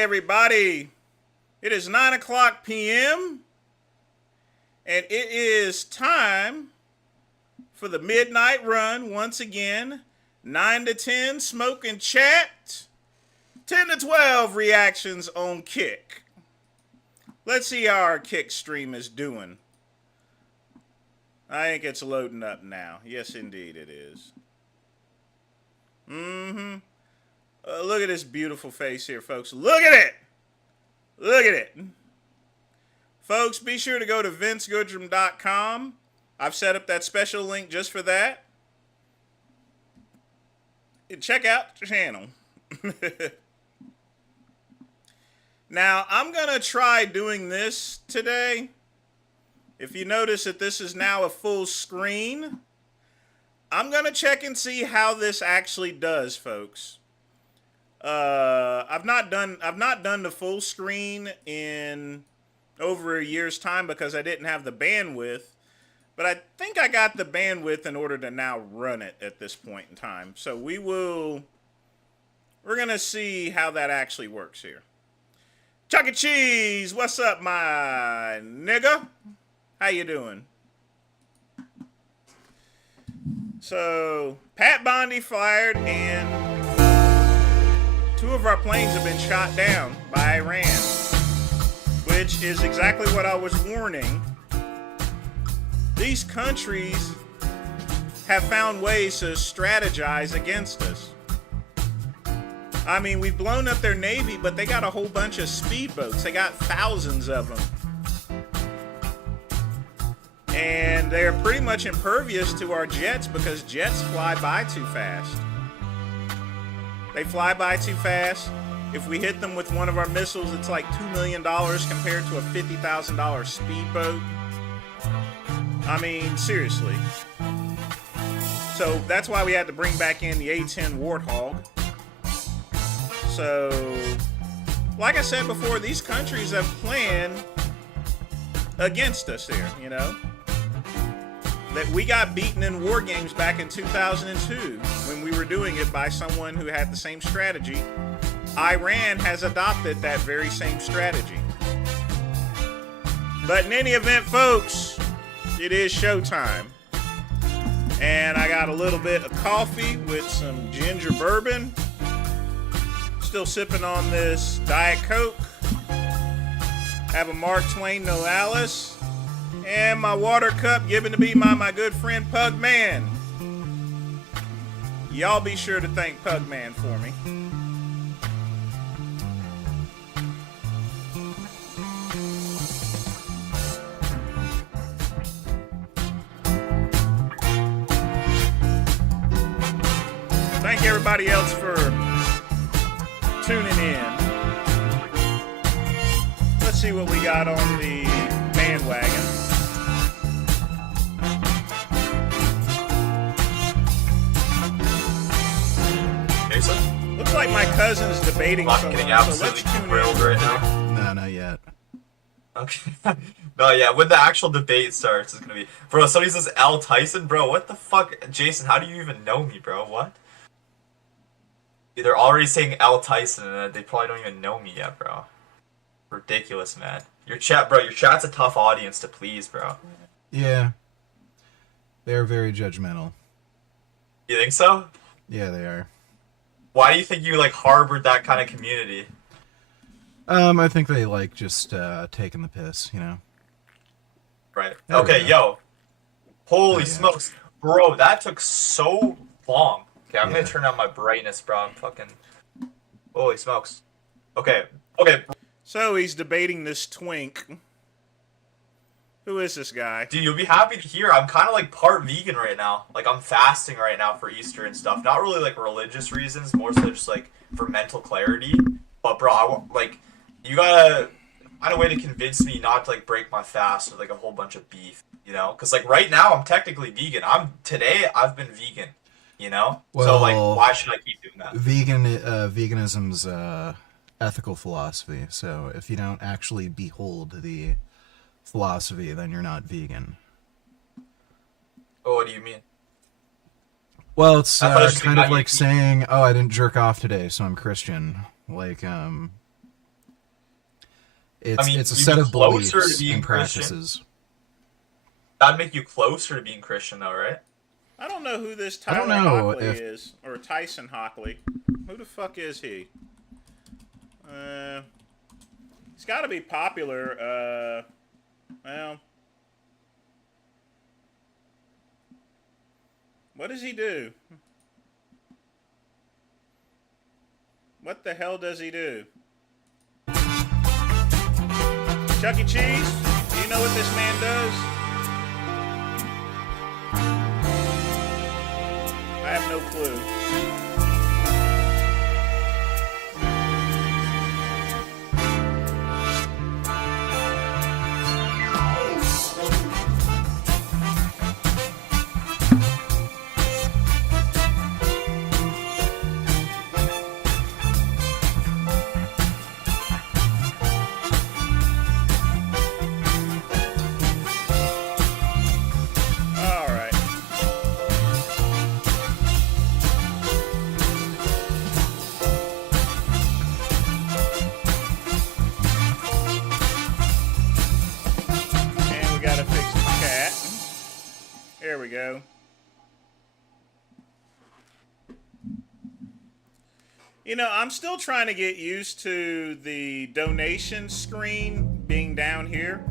everybody. It is 9 o'clock p.m. and it is time for the midnight run once again. 9 to 10 smoke and chat. 10 to 12 reactions on Kick. Let's see how our Kick stream is doing. I think it's loading up now. Yes, indeed it is. Look at this beautiful face here, folks. Look at it. Look at it. Folks, be sure to go to vincegoodrum.com. I've set up that special link just for that. And check out the channel. Now, I'm going to try doing this today. If you notice that this is now a full screen, I'm going to check and see how this actually does, folks. I've not done the full screen in over a year's time because I didn't have the bandwidth, but I think I got the bandwidth in order to now run it at this point in time. So we're gonna see how that actually works here. Chuck E. Cheese, what's up, my nigga? How you doing? So Pat Bondi fired and 2 of our planes have been shot down by Iran, which is exactly what I was warning. These countries have found ways to strategize against us. I mean, we've blown up their navy, but they got a whole bunch of speedboats. They got thousands of them. And they're pretty much impervious to our jets because jets fly by too fast. They fly by too fast. If we hit them with one of our missiles, it's like $2 million compared to a $50,000 speedboat. I mean, seriously. So that's why we had to bring back in the A-10 Warthog. So, like I said before, these countries have planned against us here, you know. That we got beaten in war games back in 2002 when we were doing it by someone who had the same strategy. Iran has adopted that very same strategy. But in any event, folks, it is showtime. And I got a little bit of coffee with some ginger bourbon. Still sipping on this Diet Coke. Have a Mark Twain No Alice. And my water cup given to me by my good friend Pugman. Y'all be sure to thank Pugman for me. Thank everybody else for tuning in. Let's see what we got on the bandwagon. Looks like my cousin's debating someone, so let's tune in. Right now. No, not yet. Okay. No, yeah, when the actual debate starts, it's gonna be... Bro, somebody says Al Tyson? Bro, what the fuck? Jason, how do you even know me, bro? What? They're already saying Al Tyson, and they probably don't even know me yet, bro. Ridiculous, man. Your chat's a tough audience to please, bro. Yeah. They're very judgmental. You think so? Yeah, they are. Why do you think you, like, harbored that kind of community? I think they like just taking the piss, you know. Right. Okay, yo. Holy smokes. Bro, that took so long. Okay, I'm gonna turn down my brightness, bro. I'm fucking... Holy smokes. Okay. So he's debating this twink. Who is this guy? Dude, you'll be happy to hear I'm kind of like part vegan right now. Like, I'm fasting right now for Easter and stuff. Not really like religious reasons, more so just like for mental clarity. But bro, you gotta find a way to convince me not to like break my fast with like a whole bunch of beef, you know? Because like right now I'm technically vegan. Today I've been vegan, you know? Well, so like, why should I keep doing that? Veganism's ethical philosophy. So if you don't actually behold the philosophy, then you're not vegan. Oh, what do you mean? Well, it's kind of like saying, "Oh, I didn't jerk off today, so I'm Christian." Like, It's it's a you'd set be of closer to beliefs being and Christian. practices. That'd make you closer to being Christian, though, right? I don't know who this I don't Tyler know Hockley if is, or Tyson Hockley. Who the fuck is he? He's got to be popular. Well, what does he do? What the hell does he do? Chuck E. Cheese? Do you know what this man does? I have no clue. All right. And we gotta fix the cat. There we go. You know, I'm still trying to get used to the donation screen being down here,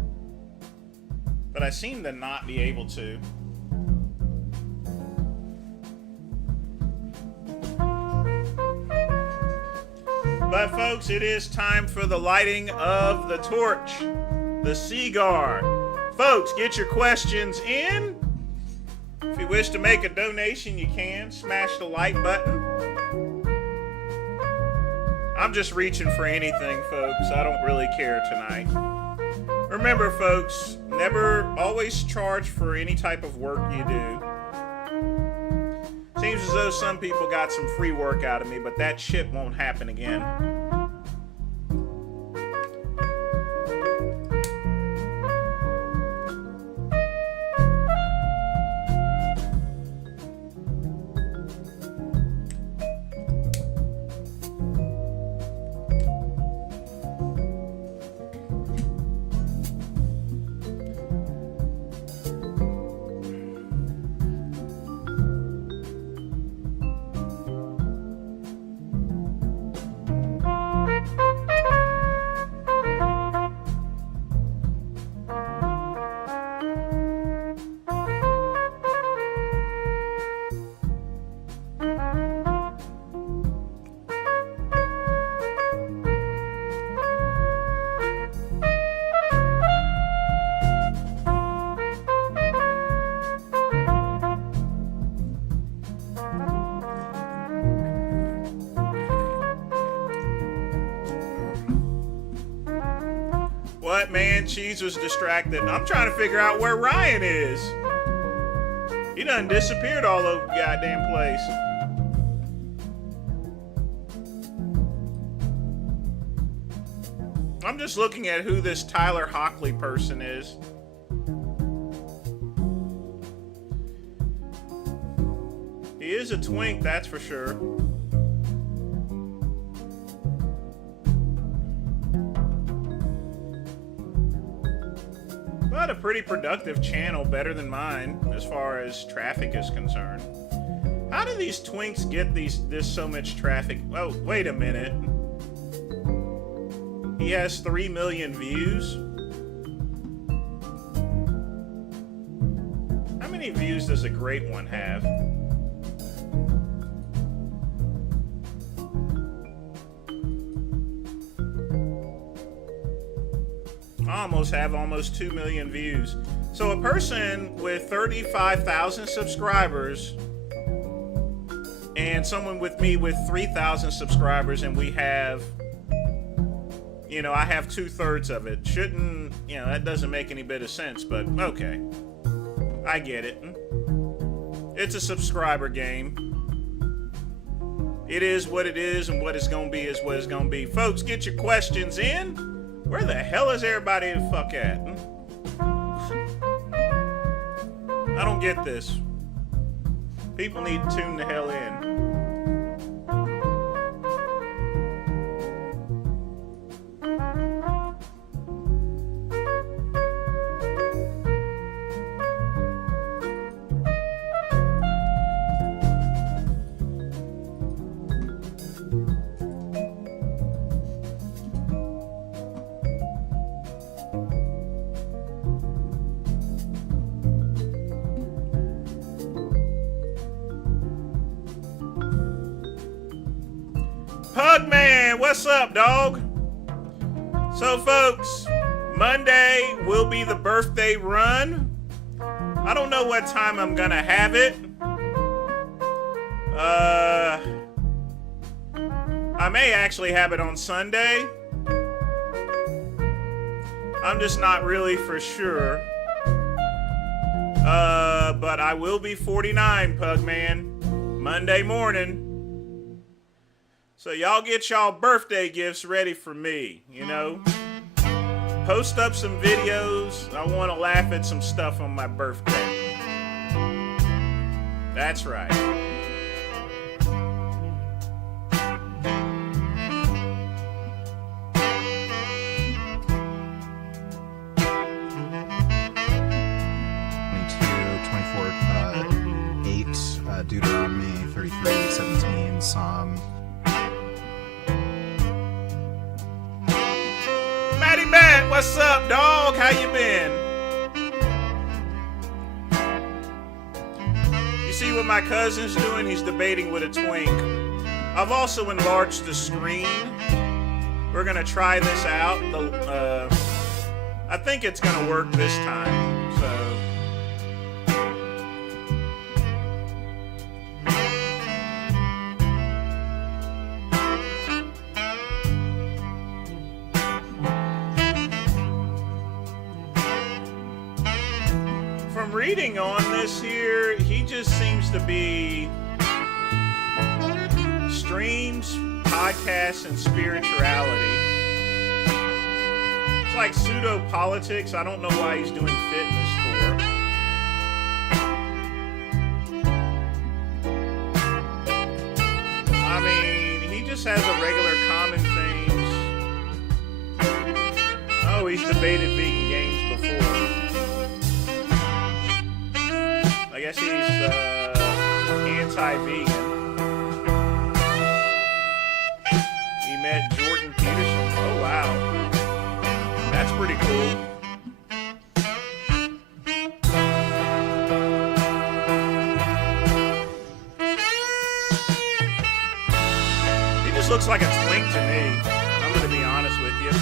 but I seem to not be able to. But folks, it is time for the lighting of the torch, the cigar. Folks, get your questions in. If you wish to make a donation, you can. Smash the like button. I'm just reaching for anything, folks. I don't really care tonight. Remember, folks, always charge for any type of work you do. Seems as though some people got some free work out of me, but that shit won't happen again. What, man? Cheese was distracted. I'm trying to figure out where Ryan is. He done disappeared all over the goddamn place. I'm just looking at who this Tyler Hockley person is. He is a twink, that's for sure. But a pretty productive channel, better than mine as far as traffic is concerned. How do these twinks get this so much traffic? Oh, wait a minute. He has 3 million views. How many views does a great one have? I have almost 2 million views. So a person with 35,000 subscribers and someone with me with 3,000 subscribers, and we have, you know, I have 2/3 of it. Shouldn't, you know, that doesn't make any bit of sense, but okay. I get it. It's a subscriber game. It is what it is, and what it's gonna be is what it's gonna be. Folks, get your questions in. Where the hell is everybody the fuck at? I don't get this. People need to tune the hell in. what's up, dog? So, folks, Monday will be the birthday run. I don't know what time I'm gonna have it. I may actually have it on Sunday. I'm just not really for sure. But I will be 49, Pugman, Monday morning. So y'all get y'all birthday gifts ready for me, you know? Post up some videos. I want to laugh at some stuff on my birthday. That's right. Deuteronomy 33:17, Psalm. Matty Bat, what's up, dog? How you been? You see what my cousin's doing? He's debating with a twink. I've also enlarged the screen. We're gonna try this out. I think it's gonna work this time. So. Reading on this here, he just seems to be streams, podcasts, and spirituality. It's like pseudo politics. I don't know why he's doing fitness for. I mean, he just has a regular common themes. Oh, he's debated vegan games before. I guess he's anti-vegan. He met Jordan Peterson. Oh, wow. That's pretty cool. He just looks like a twink to me. I'm going to be honest with you.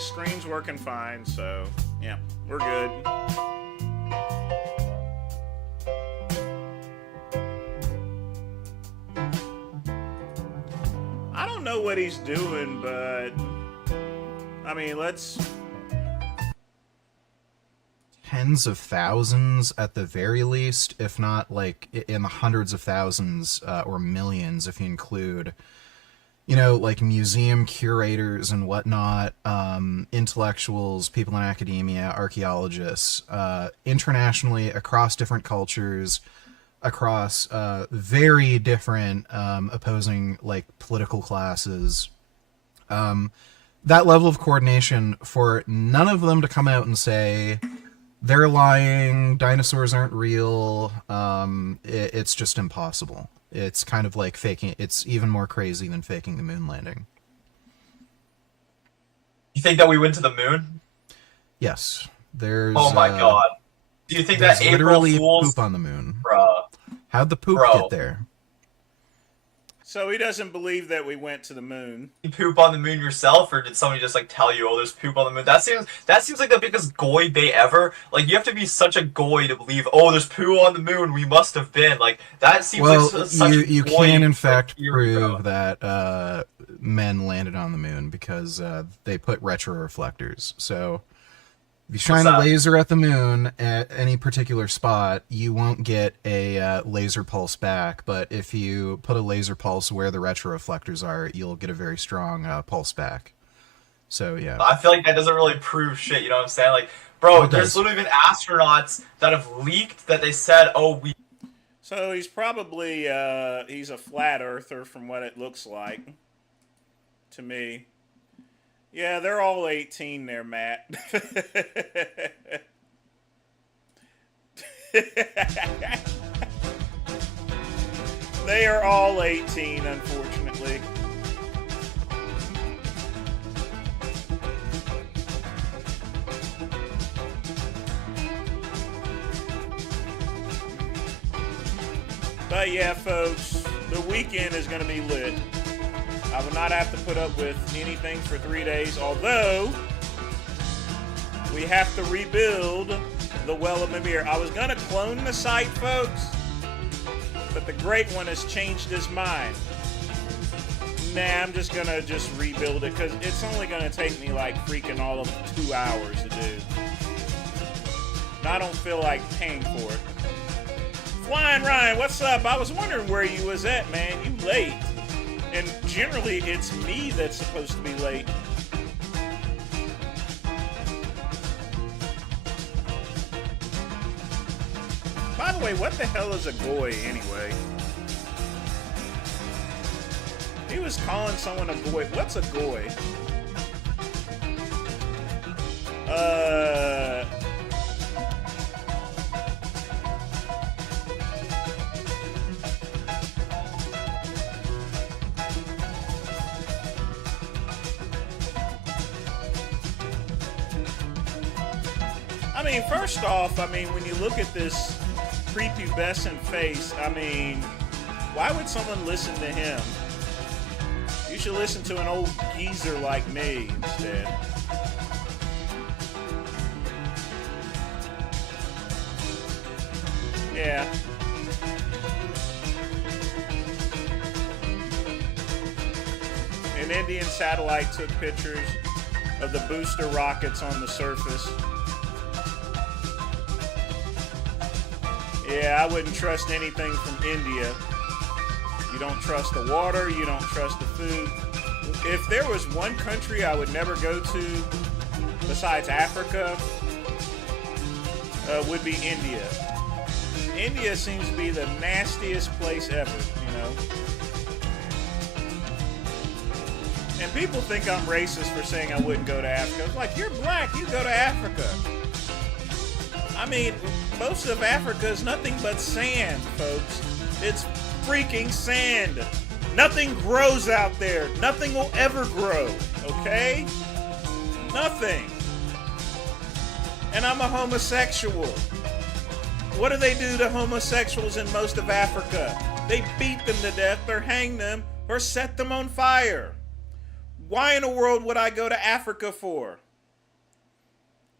Screen's working fine, so yeah, we're good. I don't know what he's doing, but I mean, let's... Tens of thousands at the very least, if not like in the hundreds of thousands or millions if you include, you know, like museum curators and whatnot, intellectuals, people in academia, archaeologists, internationally across different cultures, across very different opposing like political classes. That level of coordination for none of them to come out and say they're lying, dinosaurs aren't real, it's just impossible. It's kind of like faking. It's even more crazy than faking the moon landing. You think that we went to the moon? Yes. There's. Oh my god. Do you think that April literally Fools? poop on the moon. Bruh. How'd the poop get there? So he doesn't believe that we went to the moon. You poop on the moon yourself, or did somebody just like tell you, oh, there's poop on the moon? That seems like the biggest goy bait ever. Like, you have to be such a goy to believe, oh, there's poo on the moon, we must have been. Like, that seems like such you goy, can in fact like, prove that men landed on the moon because they put retroreflectors. So if you shine a laser at the moon at any particular spot, you won't get a laser pulse back. But if you put a laser pulse where the retroreflectors are, you'll get a very strong pulse back. So, yeah. I feel like that doesn't really prove shit, you know what I'm saying? Like, bro, there's literally been astronauts that have leaked that they said, oh, we... So he's probably, he's a flat earther from what it looks like to me. Yeah, they're all 18 there, Matt. They are all 18, unfortunately. But yeah, folks, the weekend is going to be lit. I will not have to put up with anything for 3 days, although we have to rebuild the Well of Mimir. I was going to clone the site, folks, but the Great One has changed his mind. Nah, I'm just going to rebuild it because it's only going to take me like freaking all of 2 hours to do. And I don't feel like paying for it. Flying Ryan, what's up? I was wondering where you was at, man. You late. And generally, it's me that's supposed to be late. By the way, what the hell is a goy anyway? He was calling someone a goy. What's a goy? I mean, first off, when you look at this prepubescent face, why would someone listen to him? You should listen to an old geezer like me instead. Yeah. An Indian satellite took pictures of the booster rockets on the surface. Yeah, I wouldn't trust anything from India. You don't trust the water, you don't trust the food. If there was one country I would never go to besides Africa, would be India. India seems to be the nastiest place ever, you know? And people think I'm racist for saying I wouldn't go to Africa. It's like, you're black, you go to Africa. Most of Africa is nothing but sand, folks. It's freaking sand. Nothing grows out there. Nothing will ever grow, okay? Nothing. And I'm a homosexual. What do they do to homosexuals in most of Africa? They beat them to death or hang them or set them on fire. Why in the world would I go to Africa for?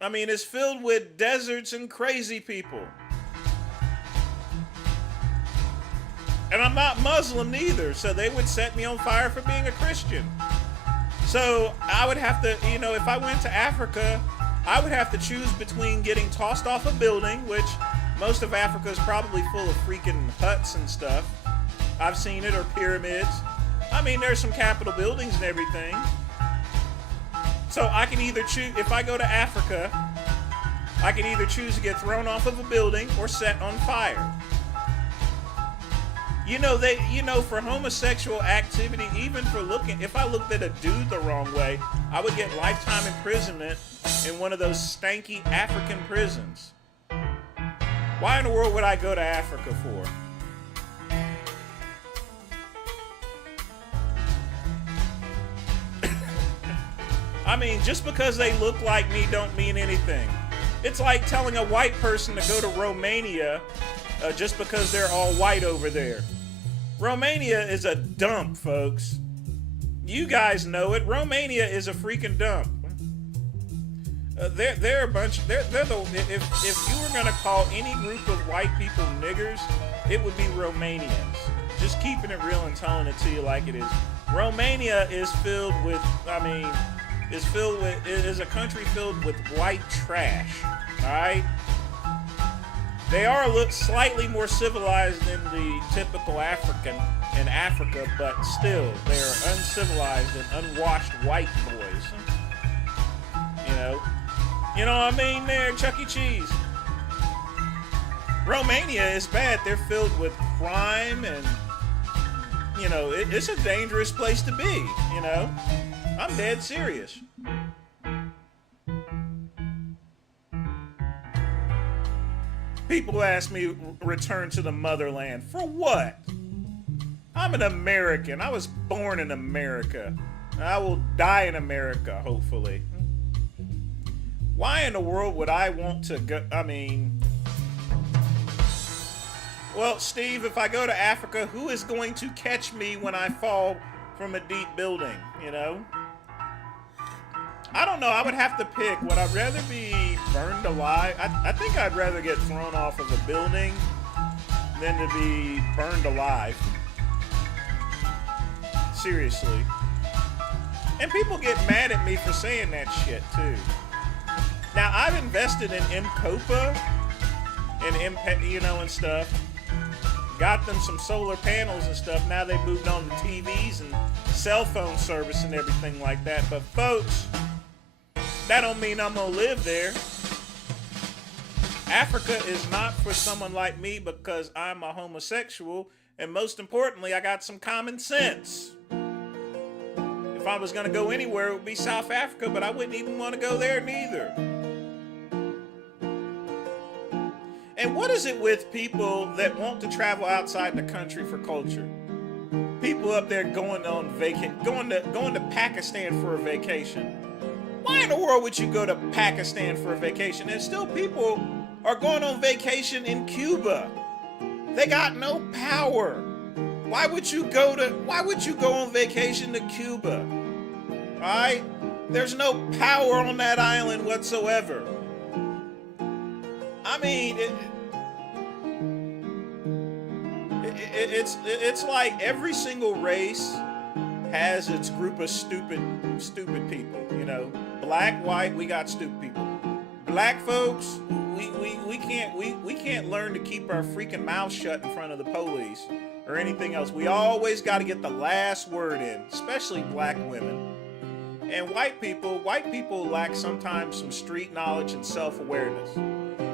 It's filled with deserts and crazy people. And I'm not Muslim neither, so they would set me on fire for being a Christian. So I would have to, if I went to Africa, I would have to choose between getting tossed off a building, which most of Africa is probably full of freaking huts and stuff. I've seen it, or pyramids. There's some Capitol buildings and everything. So I can either choose, if I go to Africa, I can either choose to get thrown off of a building or set on fire. For homosexual activity, even for if I looked at a dude the wrong way, I would get lifetime imprisonment in one of those stanky African prisons. Why in the world would I go to Africa for? Just because they look like me don't mean anything. It's like telling a white person to go to Romania just because they're all white over there. Romania is a dump, folks. You guys know it. Romania is a freaking dump. They're a bunch. They're the. If you were gonna call any group of white people niggers, it would be Romanians. Just keeping it real and telling it to you like it is. Romania is filled with. Is a country filled with white trash. All right. They are slightly more civilized than the typical African in Africa, but still, they are uncivilized and unwashed white boys. You know what I mean there, Chuck E. Cheese. Romania is bad. They're filled with crime and, it's a dangerous place to be, I'm dead serious. People ask me, return to the motherland. For what? I'm an American. I was born in America. I will die in America, hopefully. Why in the world would I want to go? I mean, well, Steve, if I go to Africa, who is going to catch me when I fall from a deep building, you know? I don't know. I would have to pick. Would I rather be burned alive? I think I'd rather get thrown off of a building than to be burned alive. Seriously. And people get mad at me for saying that shit, too. Now, I've invested in M-Copa and you know, and stuff. Got them some solar panels and stuff. Now they moved on to TVs and cell phone service and everything like that. But folks, that don't mean I'm gonna live there. Africa is not for someone like me because I'm a homosexual, and most importantly, I got some common sense. If I was gonna go anywhere, it would be South Africa, but I wouldn't even want to go there neither. And what is it with people that want to travel outside the country for culture? People up there going on going to Pakistan for a vacation. Why in the world would you go to Pakistan for a vacation? And still people are going on vacation in Cuba. They got no power. Why would you go on vacation to Cuba? All right? There's no power on that island whatsoever. I mean, it's like every single race has its group of stupid people, you know. Black, white, we got stupid people. Black folks, we can't learn to keep our freaking mouths shut in front of the police or anything else. We always got to get the last word in, especially black women. And white people lack sometimes some street knowledge and self-awareness.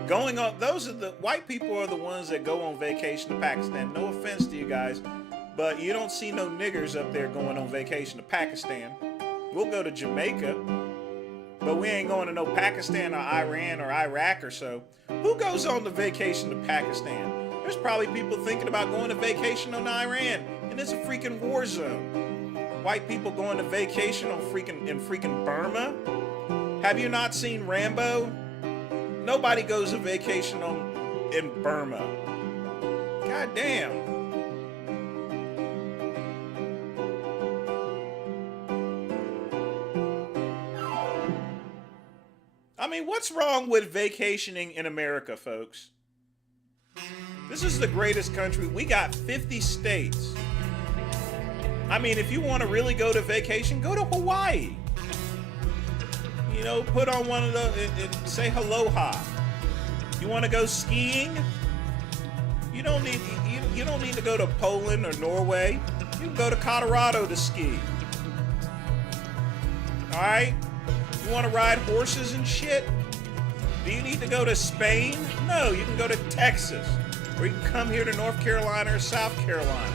White people are the ones that go on vacation to Pakistan. No offense to you guys, but you don't see no niggers up there going on vacation to Pakistan. We'll go to Jamaica, but we ain't going to no Pakistan or Iran or Iraq or so. Who goes on the vacation to Pakistan? There's probably people thinking about going to vacation on Iran, and it's a freaking war zone. White people going to vacation on freaking Burma? Have you not seen Rambo? Nobody goes to vacation in Burma. God damn. I mean, what's wrong with vacationing in America, folks? This is the greatest country. We got 50 states. I mean, if you want to really go to vacation, go to Hawaii. You know, put on one of the, say aloha. You want to go skiing? You don't need to go to Poland or Norway. You can go to Colorado to ski. All right? You want to ride horses and shit? Do you need to go to Spain? No, you can go to Texas. Or you can come here to North Carolina or South Carolina.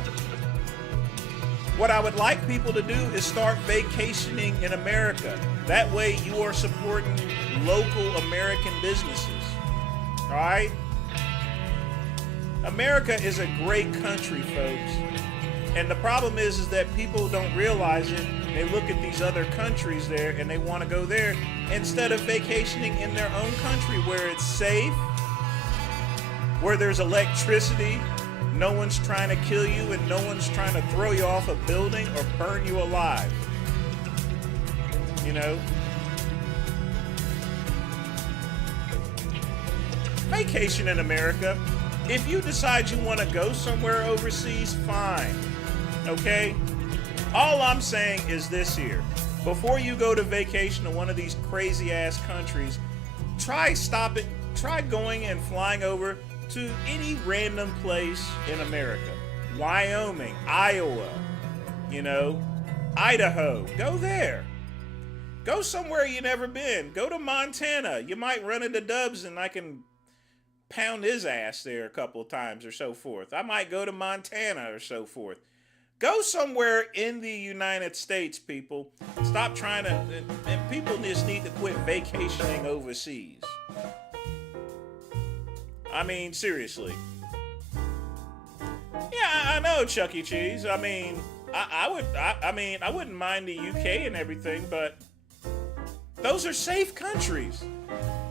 What I would like people to do is start vacationing in America. That way you are supporting local American businesses. All right? America is a great country, folks. And the problem is that people don't realize it. They look at these other countries there and they want to go there instead of vacationing in their own country where it's safe, where there's electricity, no one's trying to kill you, and no one's trying to throw you off a building or burn you alive. You know? Vacation in America. If you decide you want to go somewhere overseas, fine. Okay? All I'm saying is this here. Before you go to vacation to one of these crazy ass countries, try going and flying over to any random place in America. Wyoming, Iowa, you know, Idaho. Go there. Go somewhere you never been. Go to Montana. You might run into Dubs and I can pound his ass there a couple of times or so forth. I might go to Montana or so forth. Go somewhere in the United States, people. Stop trying to, and people just need to quit vacationing overseas. I mean, seriously. Yeah, I know, Chuck E. Cheese. I mean, I wouldn't mind the UK and everything, but those are safe countries.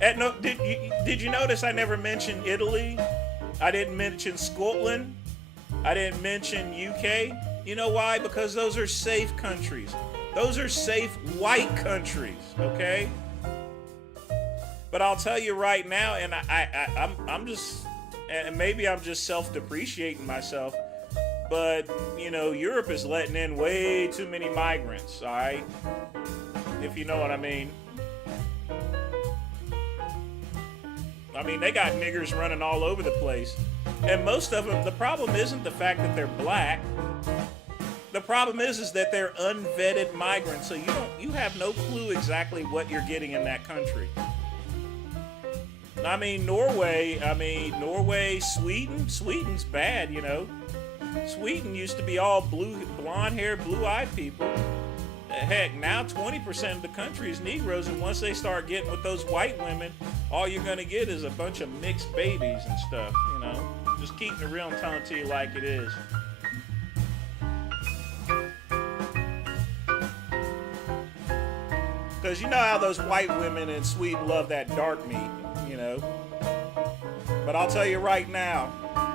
No, did you notice I never mentioned Italy? I didn't mention Scotland. I didn't mention UK. You know why? Because those are safe countries. Those are safe white countries, okay? But I'll tell you right now, and I'm just, and maybe I'm just self-depreciating myself, but, you know, Europe is letting in way too many migrants, all right? If you know what I mean. I mean, they got niggers running all over the place. And most of them, the problem isn't the fact that they're black. The problem is that they're unvetted migrants, so you have no clue exactly what you're getting in that country. I mean, Norway, Sweden's bad, you know. Sweden used to be all blonde-haired, blue-eyed people. Heck, now 20% of the country is Negroes, and once they start getting with those white women, all you're gonna get is a bunch of mixed babies and stuff, you know. Just keeping it real and telling it to you like it is. Because you know how those white women in Sweden love that dark meat, you know. But I'll tell you right now,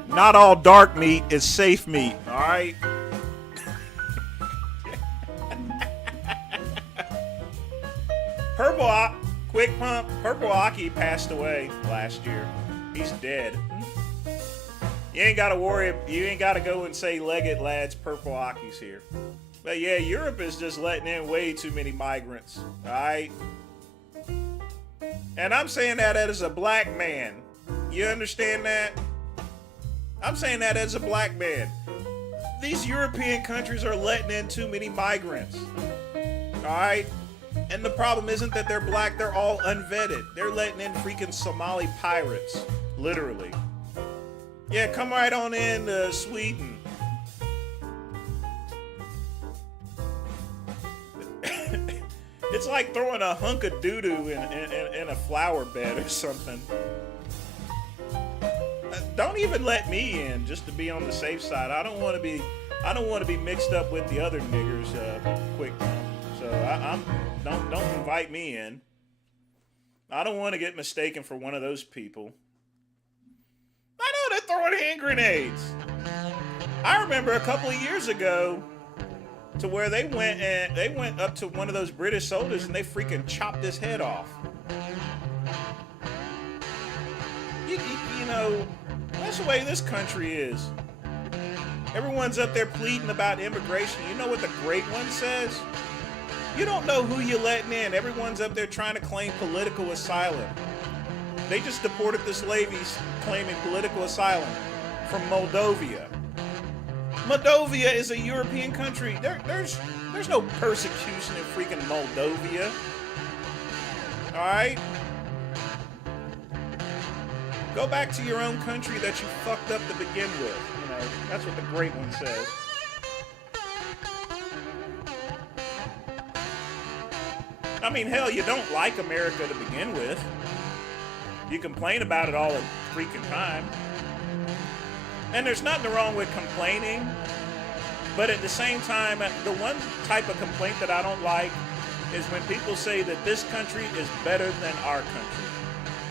not all dark meat is safe meat, all right? Purple Aki passed away last year. He's dead. You ain't got to worry. You ain't got to go and say, Leggett lads, Purple Aki's here. But yeah, Europe is just letting in way too many migrants. All right? And I'm saying that as a black man. You understand that? I'm saying that as a black man. These European countries are letting in too many migrants. All right? And the problem isn't that they're black, they're all unvetted. They're letting in freaking Somali pirates. Literally. Yeah, come right on in to Sweden. It's like throwing a hunk of doo-doo in a flower bed or something. Don't even let me in, just to be on the safe side. I don't want to be mixed up with the other niggers quick. So don't invite me in. I don't want to get mistaken for one of those people. I know they're throwing hand grenades. I remember a couple of years ago to where they went up to one of those British soldiers and they freaking chopped his head off. You know, that's the way this country is. Everyone's up there pleading about immigration. You know what the great one says? You don't know who you're letting in. Everyone's up there trying to claim political asylum. They just deported this lady claiming political asylum from Moldova. Moldova is a European country. There's no persecution in freaking Moldova. All right? Go back to your own country that you fucked up to begin with. You know, that's what the great one says. I mean, hell, you don't like America to begin with. You complain about it all the freaking time. And there's nothing wrong with complaining. But at the same time, the one type of complaint that I don't like is when people say that this country is better than our country.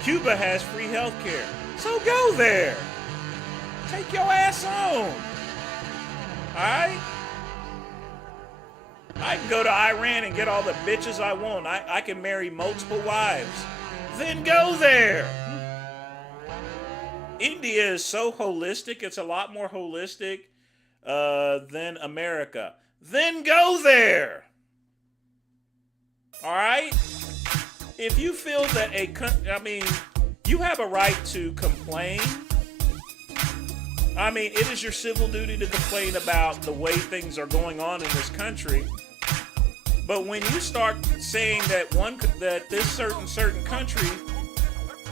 Cuba has free health care. So go there. Take your ass on. Alright? I can go to Iran and get all the bitches I want. I can marry multiple wives. Then go there. India is so holistic. It's a lot more holistic than America. Then go there. All right? If you feel that you have a right to complain. I mean, it is your civil duty to complain about the way things are going on in this country. But when you start saying that this certain country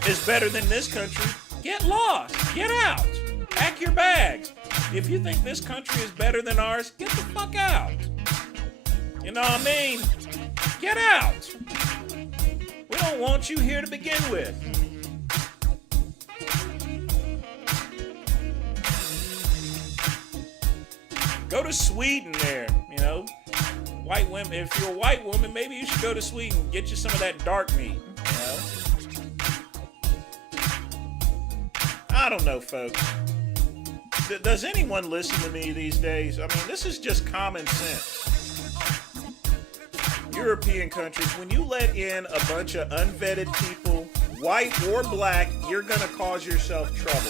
is better than this country, get lost, get out, pack your bags, If you think this country is better than ours, get the fuck out. You know what I mean? Get out. We don't want you here to begin with. Go to Sweden there, you know. White women, if you're a white woman, maybe you should go to Sweden and get you some of that dark meat, you know. I don't know, folks. Does anyone listen to me these days? I mean, this is just common sense. European countries, when you let in a bunch of unvetted people, white or black, you're gonna cause yourself trouble.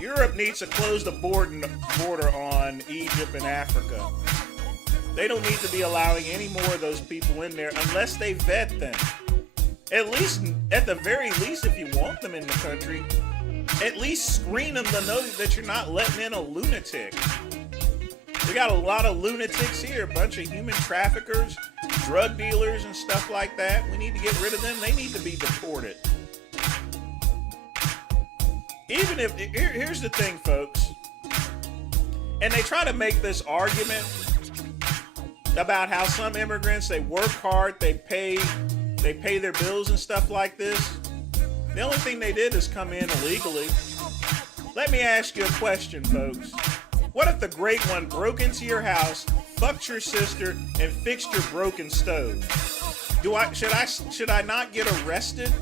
Europe needs to close the border on Egypt and Africa. They don't need to be allowing any more of those people in there unless they vet them. At the very least, if you want them in the country, at least screen them to know that you're not letting in a lunatic. We got a lot of lunatics here, a bunch of human traffickers, drug dealers, and stuff like that. We need to get rid of them. They need to be deported. Even if, here's the thing, folks, and they try to make this argument about how some immigrants, they work hard, they pay their bills and stuff like this. The only thing they did is come in illegally. Let me ask you a question, folks. What if the Great One broke into your house, fucked your sister, and fixed your broken stove? Should I not get arrested?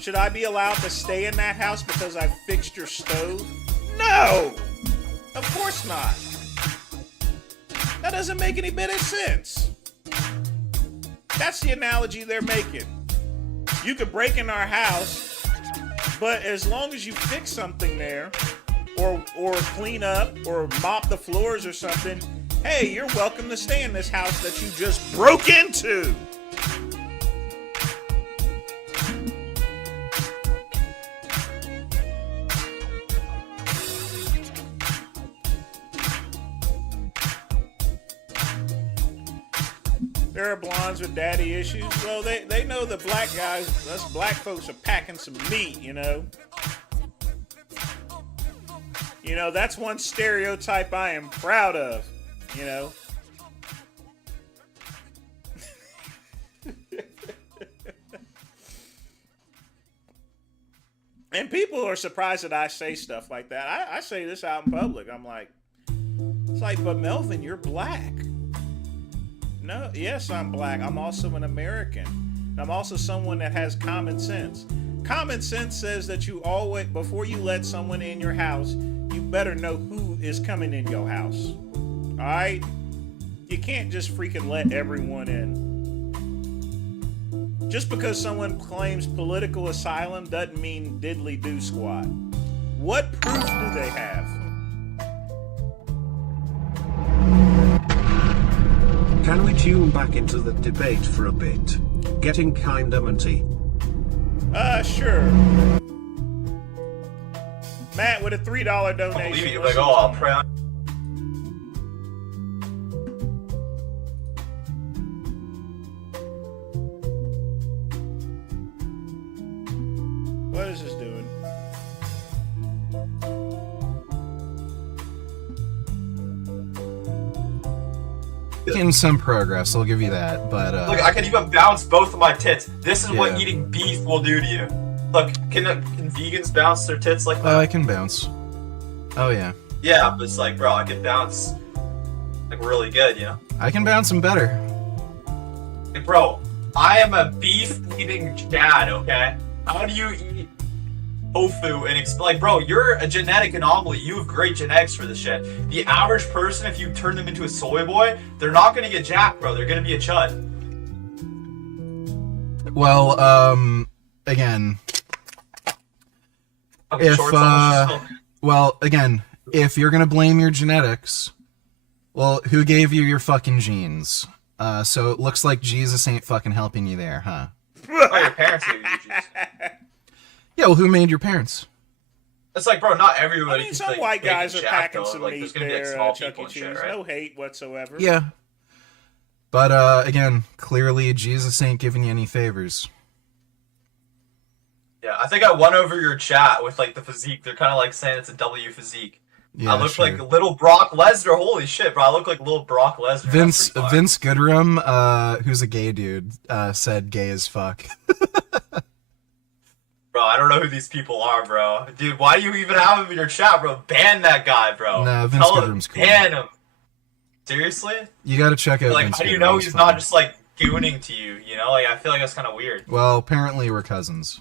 Should I be allowed to stay in that house because I fixed your stove? No! Of course not. That doesn't make any bit of sense. That's the analogy they're making. You could break in our house, but as long as you fix something there, or clean up, or mop the floors or something, hey, you're welcome to stay in this house that you just broke into. There are blondes with daddy issues. Well, they know the black guys, us black folks are packing some meat, you know. You know, that's one stereotype I am proud of, you know. And people are surprised that I say stuff like that. I say this out in public. I'm like, it's like, but Melvin, you're black. No, yes, I'm black. I'm also an American. I'm also someone that has common sense. Common sense says that you always, before you let someone in your house, you better know who is coming in your house. All right? You can't just freaking let everyone in. Just because someone claims political asylum doesn't mean diddly do squat. What proof do they have? Can we tune back into the debate for a bit? Getting kinda minty. Sure. Matt with a $3 donation. You're like, oh, I'll pray on. What is this doing? In some progress, I'll give you that, but Look, I can even bounce both of my tits. This is what Yeah. eating beef will do to you. Look, can vegans bounce their tits like that? oh, I can bounce. Oh yeah, Yeah, but it's like, bro, I can bounce like really good, you know? I can bounce them better. Like, bro, I am a beef eating Chad, okay? How do you eat tofu and like, bro, you're a genetic anomaly. You have great genetics for this shit. The average person, if you turn them into a soy boy, they're not gonna get jacked, bro. They're gonna be a chud. Well, again, Okay, if shorts on, still- well, again, if you're gonna blame your genetics, well, who gave you your fucking genes? So it looks like Jesus ain't fucking helping you there, huh? oh, your parents gave you juice. Yeah, well, who made your parents? It's like, bro, not everybody. I mean, can, some like, white make guys it are jacked, packing though. some Like, meat there's gonna be, like, there small at Chuck people E. and Cheese. shit, right? No hate whatsoever. Yeah. But, again, clearly Jesus ain't giving you any favors. Yeah, Yeah, I think I won over your chat with like the physique. They're kind of like saying it's a W physique. Yeah, I look sure. like little Brock Lesnar. Holy shit, bro! I look like little Brock Lesnar. Vince Goodrum, who's a gay dude, said gay as fuck. Bro, I don't know who these people are, bro. Dude, why do you even have him in your chat, bro? Ban that guy, bro. Nah, Vince Goodrum's cool. Ban him. Seriously? You gotta check out Like, Vince how do you Goodrum, know he's he's funny. not just like gooning to you? You know, like I feel like that's kind of weird. Well, apparently we're cousins.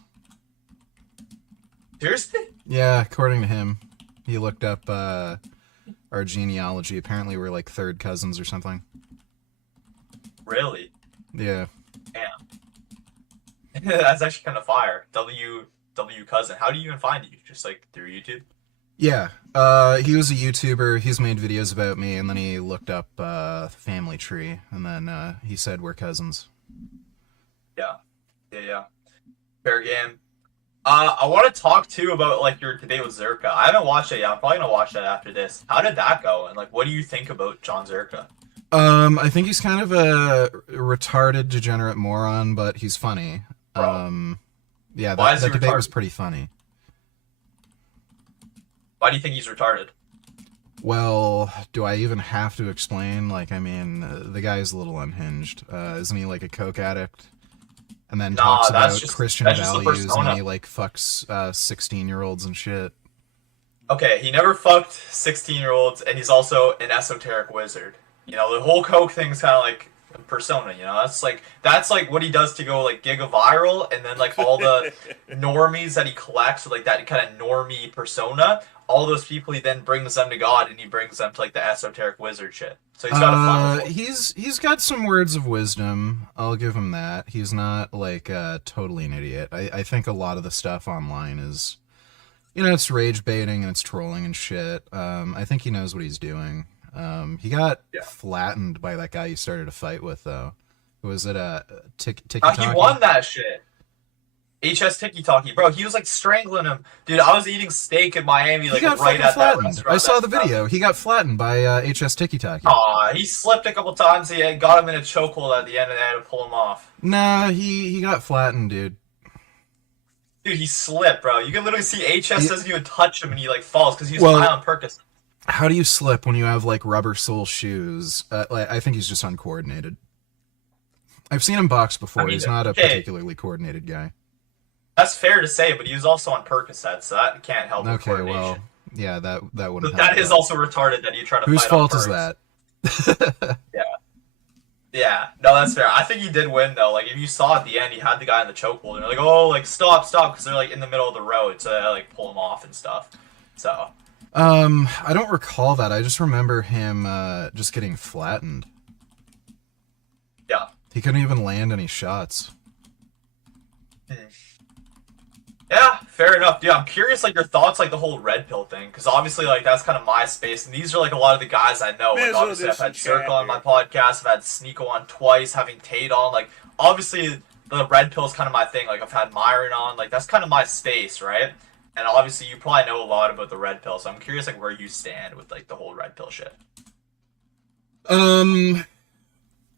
Seriously? Yeah, according to him. He looked up our genealogy. Apparently we're like third cousins or something. Really? Yeah. Damn. That's actually kind of fire. W cousin. How do you even find you? Just like through YouTube? Yeah. He was a YouTuber. He's made videos about me, and then he looked up Family Tree, and then he said we're cousins. Yeah. Fair game. I want to talk too about like your debate with Zerka. I haven't watched it yet. I'm probably gonna watch that after this. How did that go? And like, what do you think about John Zerka? I think he's kind of a retarded, degenerate moron, but he's funny. Bro. Yeah, Why is that he debate retarded? was pretty funny. Why do you think he's retarded? Well, do I even have to explain? Like, I mean, the guy's a little unhinged. Isn't he like a coke addict? And then talks about Christian that's just the values, and persona. then he like fucks 16-year-olds and shit. Okay, he never fucked 16-year-olds, and he's also an esoteric wizard. You know, the whole coke thing's kind of like a persona. You know, that's like what he does to go like giga viral, and then like all the normies that he collects, with, like that kind of normie persona. All those people, he then brings them to God, and he brings them to like the esoteric wizard shit. So he's got a fun. He's got some words of wisdom. I'll give him that. He's not like totally an idiot. I think a lot of the stuff online is, you know, it's rage baiting and it's trolling and shit. I think he knows what he's doing. He got flattened by that guy you started a fight with, though. Was it a Tiki? He won that shit. HS Tiki Talkie, bro. He was like strangling him, dude. I was eating steak in Miami, like He got right fucking at that flattened. restaurant. I saw the video. He got flattened by HS Tiki Talkie. Aw, he slipped a couple times. He got him in a chokehold at the end, and they had to pull him off. Nah, he got flattened, dude. Dude, he slipped, bro. You can literally see HS doesn't even touch him, and he like falls because he's Well, high on Percocet. How do you slip when you have like rubber sole shoes? I think he's just uncoordinated. I've seen him box before. I mean, he's not a okay. particularly coordinated guy. That's fair to say, but he was also on Percocet, so that can't help with Okay, coordination. well, yeah, that wouldn't. But that help is out. also retarded that you try to Whose fight fault on is Percs. that? Yeah, no, that's fair. I think he did win though. Like if you saw at the end, he had the guy in the chokehold, and they're like, "Oh, like stop," because they're like in the middle of the road, so they like pull him off and stuff. So I don't recall that. I just remember him just getting flattened. yeah, He couldn't even land any shots. yeah, fair enough. Yeah, I'm curious, like your thoughts, like the whole red pill thing, because obviously, like that's kind of my space, and these are like a lot of the guys I know. May Like as well obviously, do I've some had Circle chat on my here. podcast, I've had Sneeko on twice, having Tate on. Like obviously, the red pill is kind of my thing. Like I've had Myron on. Like that's kind of my space, right? And obviously, you probably know a lot about the red pill, so I'm curious, like where you stand with like the whole red pill shit.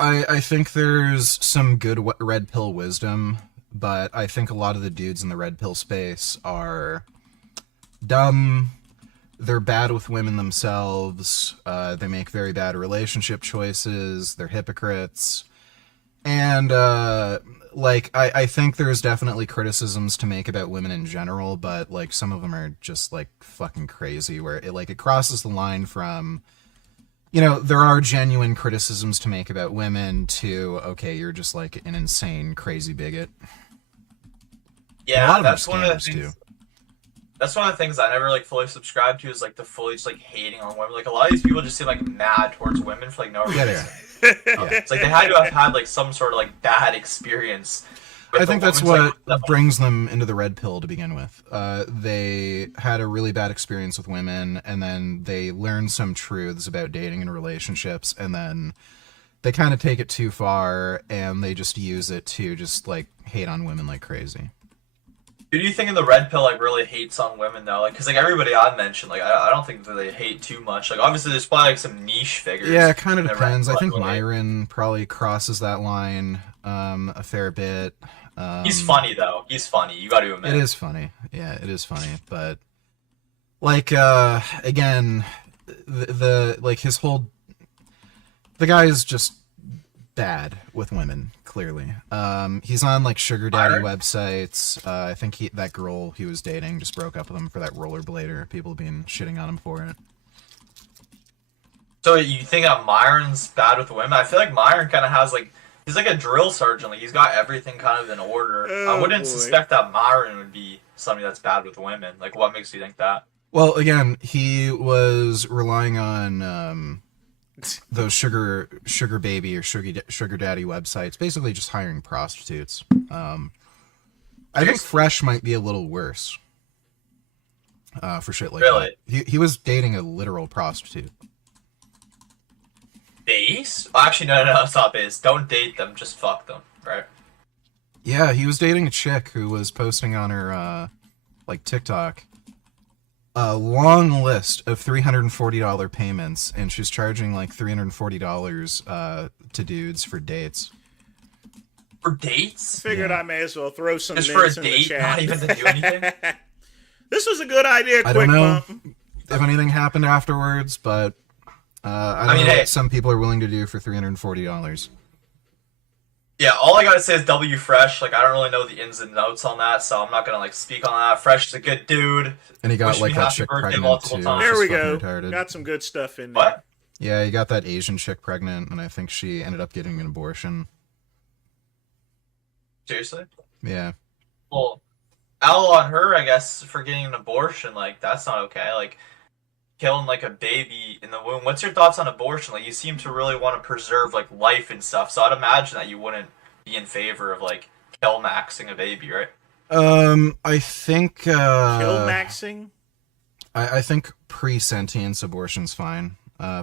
I think there's some good red pill wisdom, but I think a lot of the dudes in the red pill space are dumb. They're bad with women themselves. They make very bad relationship choices. They're hypocrites. And, like, I think there's definitely criticisms to make about women in general, but, like, some of them are just, like, fucking crazy, where it crosses the line from, you know, there are genuine criticisms to make about women to, okay, you're just, like, an insane, crazy bigot. Yeah, a lot of them that's are one of the scams, things. too. That's one of the things I never like fully subscribe to is like the fully just like hating on women. Like a lot of these people just seem like mad towards women for like no reason. Yeah, It's like they had to have had like some sort of like bad experience. with I the think that's women's, what like, brings them into the red pill to begin with. They had a really bad experience with women, and then they learned some truths about dating and relationships, and then they kind of take it too far, and they just use it to just like hate on women like crazy. Who do you think in the red pill like really hates on women though? Like, cause like everybody I mentioned, like I don't think that they hate too much. Like obviously there's probably like some niche figures. Yeah, it kind of in the red depends. I pill think that really hate. Myron probably crosses that line a fair bit. He's funny though. He's funny. You got to admit. It is funny. Yeah, it is funny. But like again, the like his whole the guy is just bad with women. Clearly, he's on like sugar daddy websites. I think that girl he was dating just broke up with him for that rollerblader. People being shitting on him for it. So you think that Myron's bad with women? I feel like Myron kind of has like he's like a drill sergeant. Like he's got everything kind of in order. Oh, I wouldn't boy. suspect that Myron would be somebody that's bad with women. Like what makes you think that? Well, again, he was relying on those sugar baby or sugar daddy websites, basically just hiring prostitutes. I think Fresh might be a little worse for shit like Really? that. He was dating a literal prostitute. Base? Oh, actually, no, it's not base. Don't date them, just fuck them, right? Yeah, he was dating a chick who was posting on her like TikTok a long list of $340 payments, and she's charging like $340 to dudes for dates. For dates? Figured I may as well throw some Just for a mints in the date, chat. not even to do anything? This was a good idea, I quick don't know bump. if anything happened afterwards, but I mean, know what some people are willing to do for $340. Yeah, all I gotta say is W Fresh. Like, I don't really know the ins and outs on that, so I'm not gonna like speak on that. Fresh is a good dude. And he got Wish like me that happy chick birthday pregnant multiple too. times. There She's we fucking go. retarded. Got some good stuff in there. What? Yeah, he got that Asian chick pregnant, and I think she ended up getting an abortion. Seriously? Yeah. Well, L on her, I guess, for getting an abortion. Like, that's not okay. Like, killing like a baby in the womb. What's your thoughts on abortion? Like, you seem to really want to preserve like life and stuff. So I'd imagine that you wouldn't be in favor of like kill maxing a baby, right? I think Kill maxing? I think pre-sentience abortion's fine.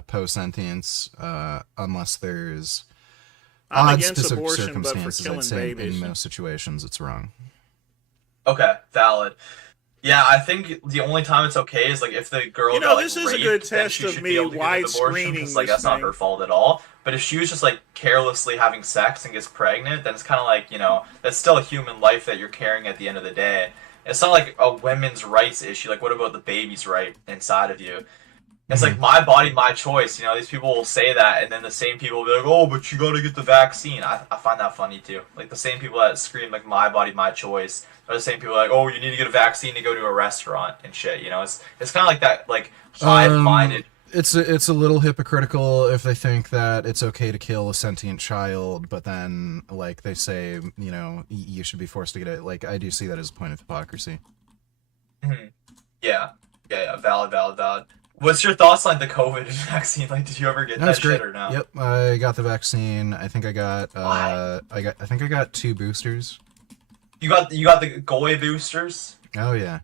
Post-sentience, unless there's I'm odd against specific abortion, but for circumstances, killing I'd say babies. in most situations it's wrong. Okay, valid. Yeah, I think the only time it's okay is like if the girl You know, got, like, this is a raped, good then test she of should me be able to get an abortion, wide-screening 'cause, like this that's not thing. her fault at all. But if she was just like carelessly having sex and gets pregnant, then it's kind of like, you know, that's still a human life that you're carrying at the end of the day. It's not like a women's rights issue. Like, what about the baby's right inside of you? It's like my body, my choice. You know, these people will say that, and then the same people will be like, "Oh, but you gotta get the vaccine." I find that funny too. Like the same people that scream like "my body, my choice" are the same people like, "Oh, you need to get a vaccine to go to a restaurant and shit." You know, it's kind of like that, like hive-minded. It's a little hypocritical if they think that it's okay to kill a sentient child, but then like they say, you know, you should be forced to get it. Like I do see that as a point of hypocrisy. Yeah, valid. What's your thoughts on the COVID vaccine? Like, did you ever get That's that great. shit or no? Yep, I got the vaccine. I think I got Why? I think I got 2 boosters. You got the Goy boosters. Oh yeah.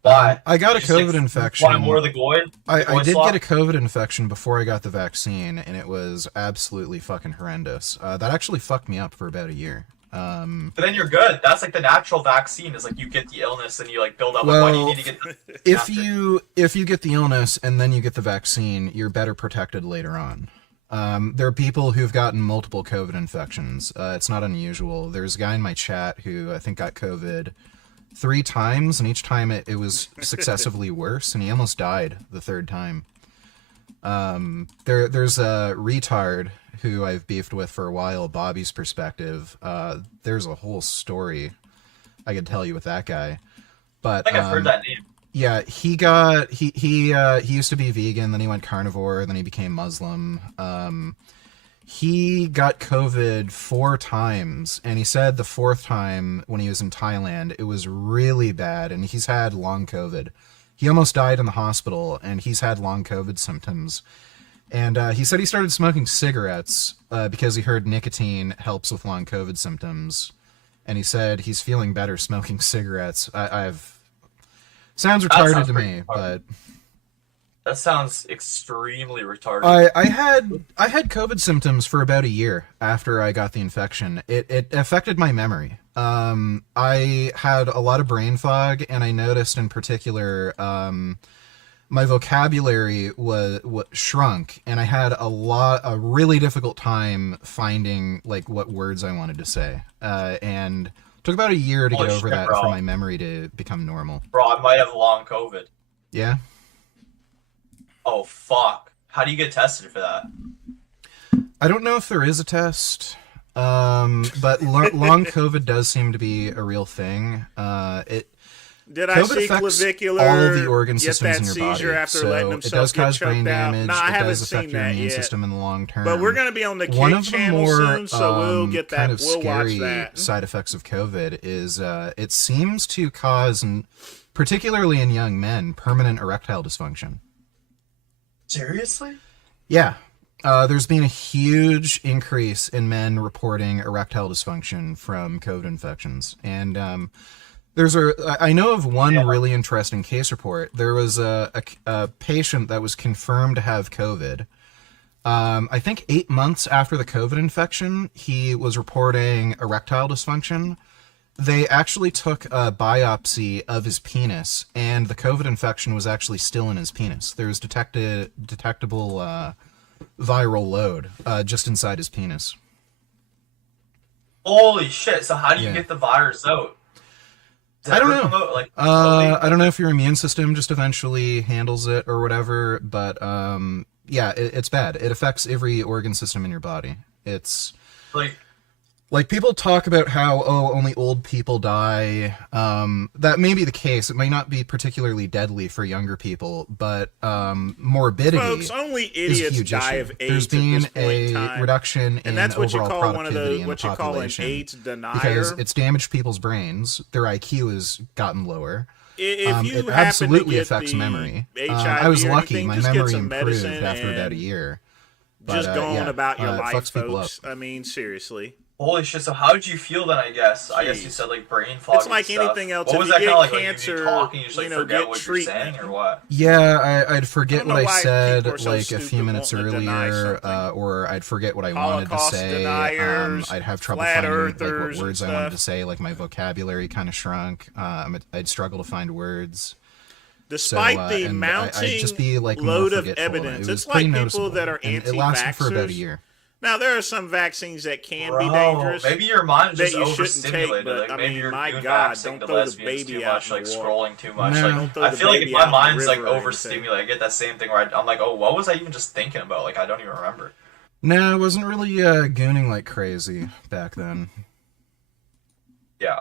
Why? I got a You just, like, COVID infection. Want more of the Goy? I did swap? get a COVID infection before I got the vaccine, and it was absolutely fucking horrendous. That actually fucked me up for about a year. But then you're good. That's like the natural vaccine. Is like you get the illness and you like build up. Like, why do you need to get? If you get the illness and then you get the vaccine, you're better protected later on. There are people who've gotten multiple COVID infections. It's not unusual. There's a guy in my chat who I think got COVID 3 times, and each time it was successively worse, and he almost died the 3rd time. There's a retard who I've beefed with for a while, Bobby's Perspective. There's a whole story I could tell you with that guy. But I think I've heard that name. yeah, he used to be vegan, then he went carnivore, then he became Muslim. He got COVID 4 times, and he said the 4th time when he was in Thailand, it was really bad, and he's had long COVID. He almost died in the hospital, and he's had long COVID symptoms. And he said he started smoking cigarettes because he heard nicotine helps with long COVID symptoms. And he said he's feeling better smoking cigarettes. Sounds retarded sounds to pretty me, retarded. but That sounds extremely retarded. I had COVID symptoms for about a year after I got the infection. It affected my memory. I had a lot of brain fog, and I noticed in particular my vocabulary was shrunk, and I had a really difficult time finding like what words I wanted to say, and took about a year to Holy get over shit, that bro. for my memory to become normal. Bro, I might have long COVID. Yeah. Oh, fuck. How do you get tested for that? I don't know if there is a test, but long COVID does seem to be a real thing. Did I COVID see affects clavicular all of the organ get systems that in your seizure body, after so letting it himself does get cause brain choked out? damage. No, I it haven't does affect seen your that immune yet. system in the long term. But we're going to be on the One Kick of the channel more soon, so we'll get that. kind of We'll watch scary that. side effects of COVID is it seems to cause, particularly in young men, permanent erectile dysfunction. Seriously? Yeah. There's been a huge increase in men reporting erectile dysfunction from COVID infections. And I know of one really interesting case report. There was a patient that was confirmed to have COVID. I think 8 months after the COVID infection, he was reporting erectile dysfunction. They actually took a biopsy of his penis, and the COVID infection was actually still in his penis. There was detectable viral load just inside his penis. Holy shit! So how do you get the virus out? I don't know. I don't know if your immune system just eventually handles it or whatever, but yeah, it's bad. It affects every organ system in your body. It's like people talk about how only old people die. That may be the case. It may not be particularly deadly for younger people, but morbidity. Folks, only idiots die of AIDS. There's been at this point in a time. reduction in And that's what you overall call one of productivity the in what the you call an population AIDS denier. because it's damaged people's brains. Their IQ has gotten lower. If you it happen absolutely to get affects the memory. HIV I was or lucky; anything, my just get memory some improved medicine after and about a year. But, just going yeah, about your it life, fucks people folks. up. I mean, seriously. Holy shit! So how did you feel then? I guess you said like brain fog. It's like and stuff. anything else. What If was you that get kind of like? cancer, Like you talking, you just like forget get what treatment. you're saying, or what? Yeah, I'd forget I don't what know I why said people are so like a stupid few minutes wanting to deny earlier, something. or I'd forget what I Holocaust wanted to say. deniers, I'd have trouble flat finding like earthers what words and I wanted stuff. to say. Like my vocabulary kind of shrunk. I'd struggle to find words. Despite the and mounting I'd just be like more load of forgetful. evidence, It was it's like pretty people noticeable, that are and it lasted for about a anti-vaxxers. year. Now, there are some vaccines that can be Bro, dangerous. maybe your mind's that just you shouldn't take, overstimulated. but, Like I maybe mean, you're my doing God, vaxxing don't to throw the lesbians baby too out much, in like the water. scrolling too much. No. Like Don't throw I the feel like if baby my out in the mind's like river or anything. overstimulated, I get that same thing where I'm like, oh, what was I even just thinking about? Like I don't even remember. No, I wasn't really gooning like crazy back then. Yeah.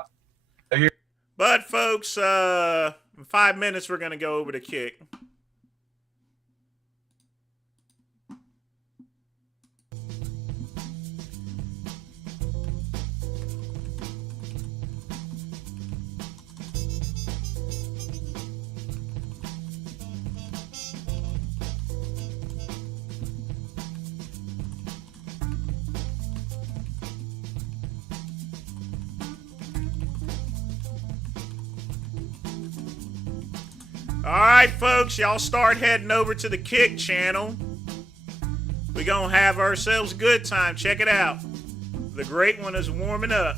But, folks, in 5 minutes, we're going to go over to Kick. Alright, folks, y'all start heading over to the Kick channel. We're gonna have ourselves a good time. Check it out. The great one is warming up.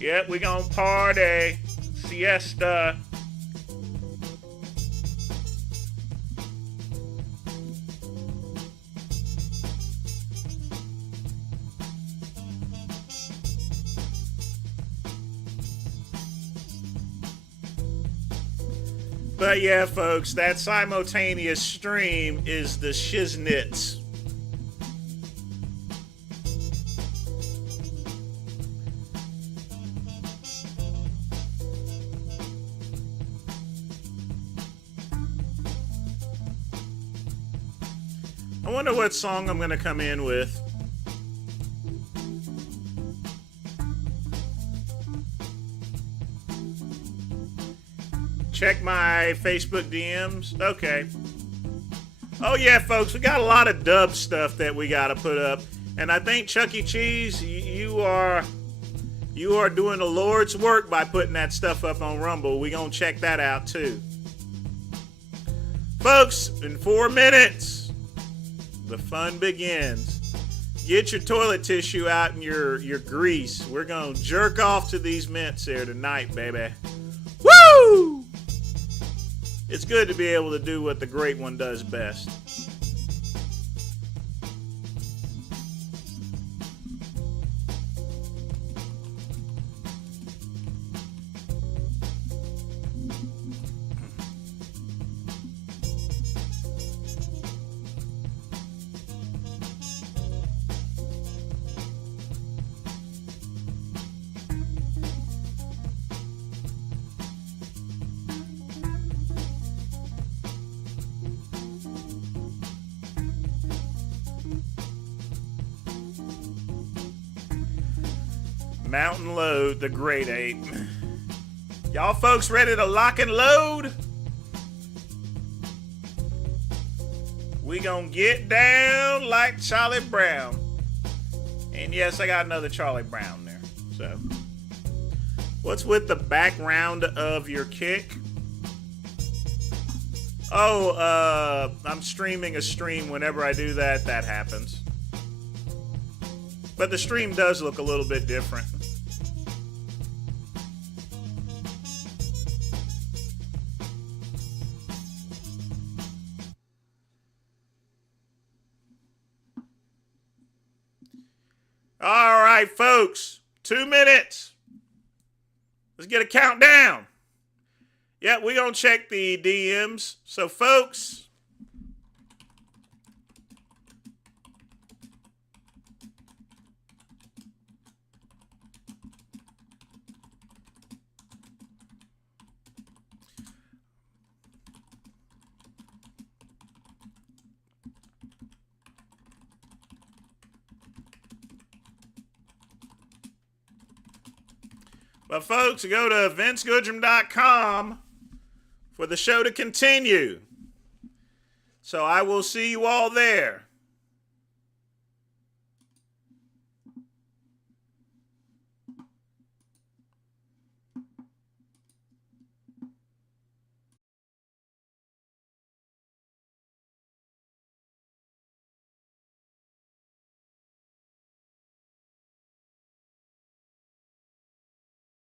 Yep, we gonna party. Siesta. But yeah, folks, that simultaneous stream is the Shiznits. I wonder what song I'm gonna come in with. Check my Facebook DMs. Okay. Oh yeah, folks, we got a lot of dub stuff that we gotta put up, and I think Chuck E. Cheese, you are doing the Lord's work by putting that stuff up on Rumble. We gonna check that out too. Folks, in 4 minutes, the fun begins. Get your toilet tissue out and your grease. We're going to jerk off to these mints here tonight, baby. Woo! It's good to be able to do what the great one does best. Mountain Load, the Great Ape. Y'all folks ready to lock and load? We gonna get down like Charlie Brown. And yes, I got another Charlie Brown there. So, what's with the background of your kick? Oh, I'm streaming a stream. Whenever I do that, that happens. But the stream does look a little bit different. All right, folks. 2 minutes. Let's get a countdown. Yeah, we're going to check the DMs. So, folks. But folks, go to vincegoodrum.com for the show to continue. So I will see you all there.